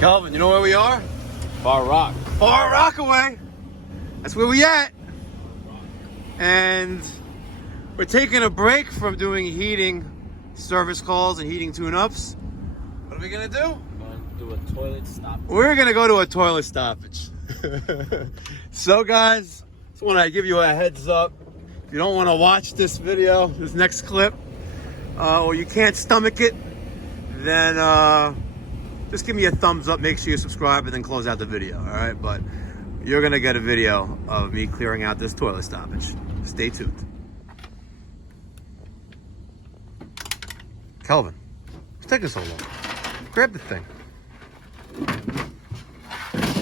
Calvin, you know where we are? Far Rock. Far Rockaway. That's where we at. And we're taking a break from doing heating service calls and heating tune-ups. What are we gonna do? We're gonna do a toilet stop. We're gonna go to a toilet stoppage. So guys, just want to give you a heads up. If you don't want to watch this video, this next clip, or you can't stomach it, then just give me a thumbs up, make sure you subscribe, and then close out the video, all right? But you're gonna get a video of me clearing out this toilet stoppage. Stay tuned. Kelvin, what's taking so long? Grab the thing.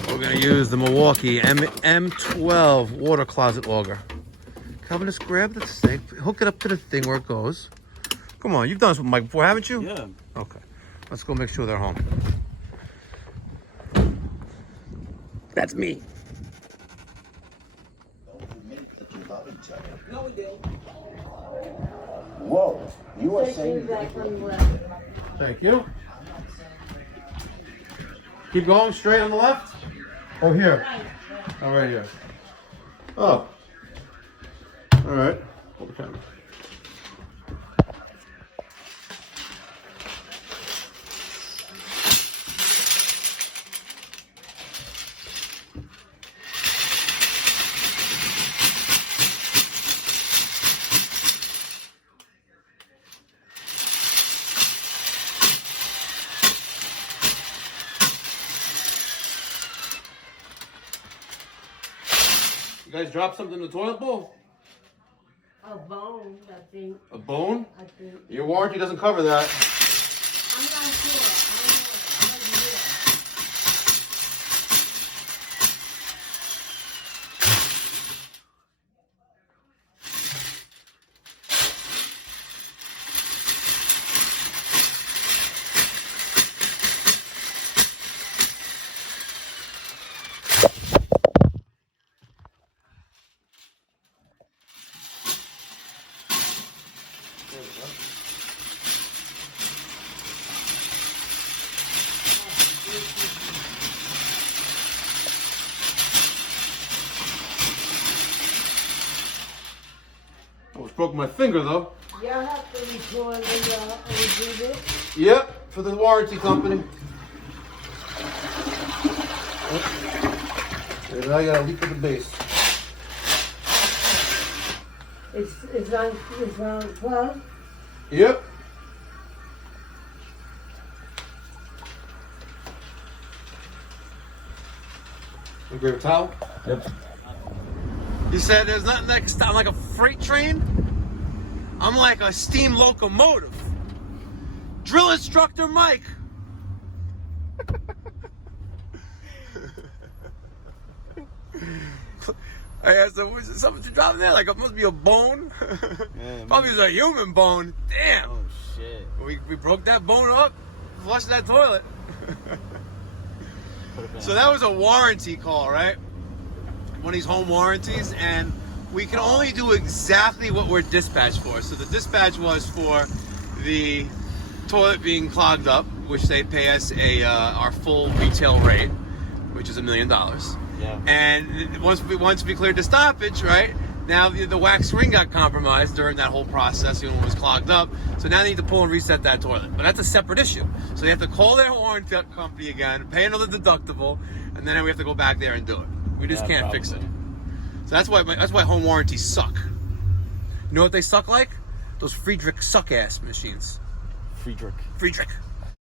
We're gonna use the Milwaukee M12 water closet auger. Kelvin, just grab the thing, hook it up to the thing where it goes. Come on, you've done this with Mike before, haven't you? Yeah. Okay, let's go make sure they're home. That's me. No, we did. Whoa, you are saying Back on the left. Thank you. Keep going straight on the left? Oh, here. Oh, right here. Oh. All right. Hold the camera. You guys dropped something in the toilet bowl? A bone, I think. A bone? I think. Your warranty doesn't cover that. I'm not sure. I don't know. There we go. Almost broke my finger though. Y'all have to record and do this. Yep, for the warranty company. And now I got a leak at the base. It's on 12. Yep. You grab a towel? Yep. You said there's nothing like I'm like a freight train? I'm like a steam locomotive. Drill instructor Mike. I asked him, was there something you dropped in there? Like it must be a bone. Yeah, Probably was a human bone. Damn. Oh shit. We broke that bone up, flushed that toilet. So that was a warranty call, right? One of these home warranties, and we can only do exactly what we're dispatched for. So the dispatch was for the toilet being clogged up, which they pay us our full retail rate, which is $1 million. Yeah. And once we cleared the stoppage, right? Now the wax ring got compromised during that whole process. The one was clogged up, so now they need to pull and reset that toilet. But that's a separate issue. So they have to call their warranty company again, pay another deductible, and then we have to go back there and do it. We just can't fix it. So that's why home warranties suck. You know what they suck like? Those Friedrich suck ass machines. Friedrich. Friedrich.